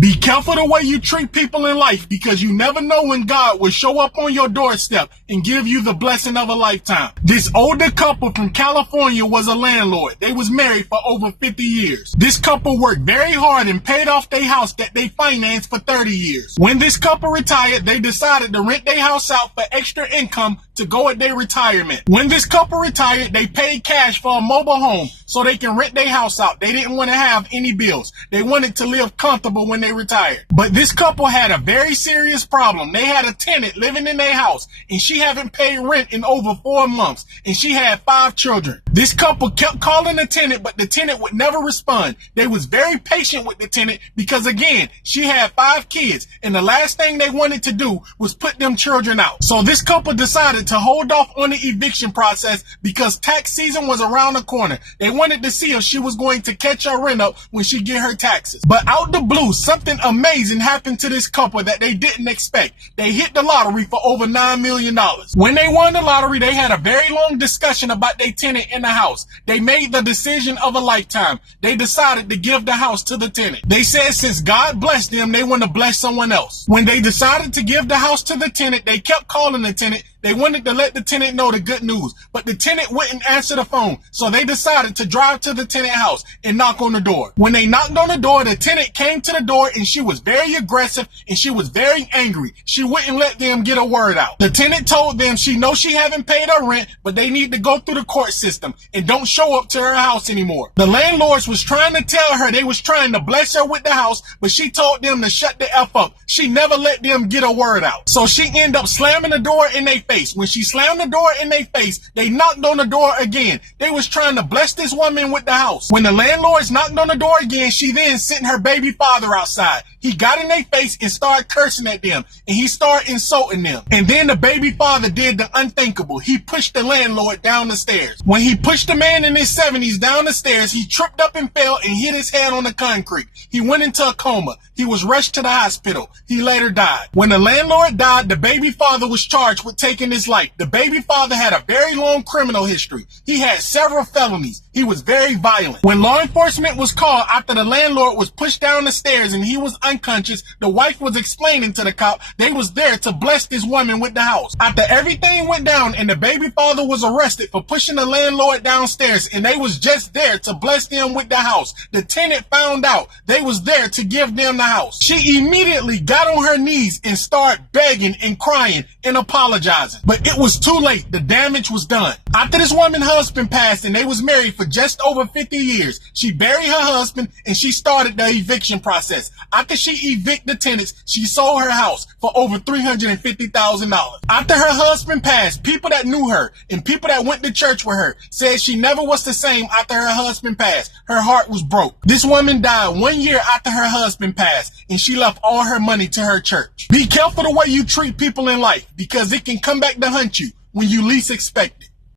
Be careful the way you treat people in life, because you never know when God will show up on your doorstep and give you the blessing of a lifetime. This older couple from California was a landlord. They was married for over 50 years. This couple worked very hard and paid off their house that they financed for 30 years. When this couple retired, they decided to rent their house out for extra income to go at their retirement. When this couple retired, they paid cash for a mobile home so they can rent their house out. They didn't want to have any bills. They wanted to live comfortable when they retired. But this couple had a very serious problem. They had a tenant living in their house, and she haven't paid rent in over 4 months, and she had 5 children. This couple kept calling the tenant, but the tenant would never respond. They was very patient with the tenant because, again, she had 5 kids, and the last thing they wanted to do was put them children out. So this couple decided to hold off on the eviction process because tax season was around the corner. They wanted to see if she was going to catch her rent up when she get her taxes. But out the blue, something amazing happened to this couple that they didn't expect. They hit the lottery for over $9 million. When they won the lottery, they had a very long discussion about their tenant in the house. They made the decision of a lifetime. They decided to give the house to the tenant. They said since God blessed them, they want to bless someone else. When they decided to give the house to the tenant, they kept calling the tenant. They wanted to let the tenant know the good news, but the tenant wouldn't answer the phone. So they decided to drive to the tenant house and knock on the door. When they knocked on the door, the tenant came to the door and she was very aggressive and she was very angry. She wouldn't let them get a word out. The tenant told them she knows she haven't paid her rent, but they need to go through the court system and don't show up to her house anymore. The landlords was trying to tell her they was trying to bless her with the house, but she told them to shut the F up. She never let them get a word out. So she ended up slamming the door in their face. When she slammed the door in their face, they knocked on the door again. They was trying to bless this woman with the house. When the landlords knocked on the door again, she then sent her baby father outside. He got in their face and started cursing at them, and he started insulting them. And then the baby father did the unthinkable. He pushed the landlord down the stairs. When he pushed the man in his 70s down the stairs, he tripped up and fell and hit his head on the concrete. He went into a coma. He was rushed to the hospital. He later died. When the landlord died, the baby father was charged with taking his life. The baby father had a very long criminal history. He had several felonies. He was very violent. When law enforcement was called after the landlord was pushed down the stairs and he was unconscious, the wife was explaining to the cop they was there to bless this woman with the house. After everything went down and the baby father was arrested for pushing the landlord downstairs and they was just there to bless them with the house, the tenant found out they was there to give them the house. She immediately got on her knees and started begging and crying and apologizing. But it was too late. The damage was done. After this woman's husband passed and they was married for just over 50 years, she buried her husband and she started the eviction process. After she evicted the tenants, she sold her house for over $350,000. After her husband passed, people that knew her and people that went to church with her said she never was the same after her husband passed. Her heart was broke. This woman died 1 year after her husband passed and she left all her money to her church. Be careful the way you treat people in life because it can come back to hunt you when you least expect it.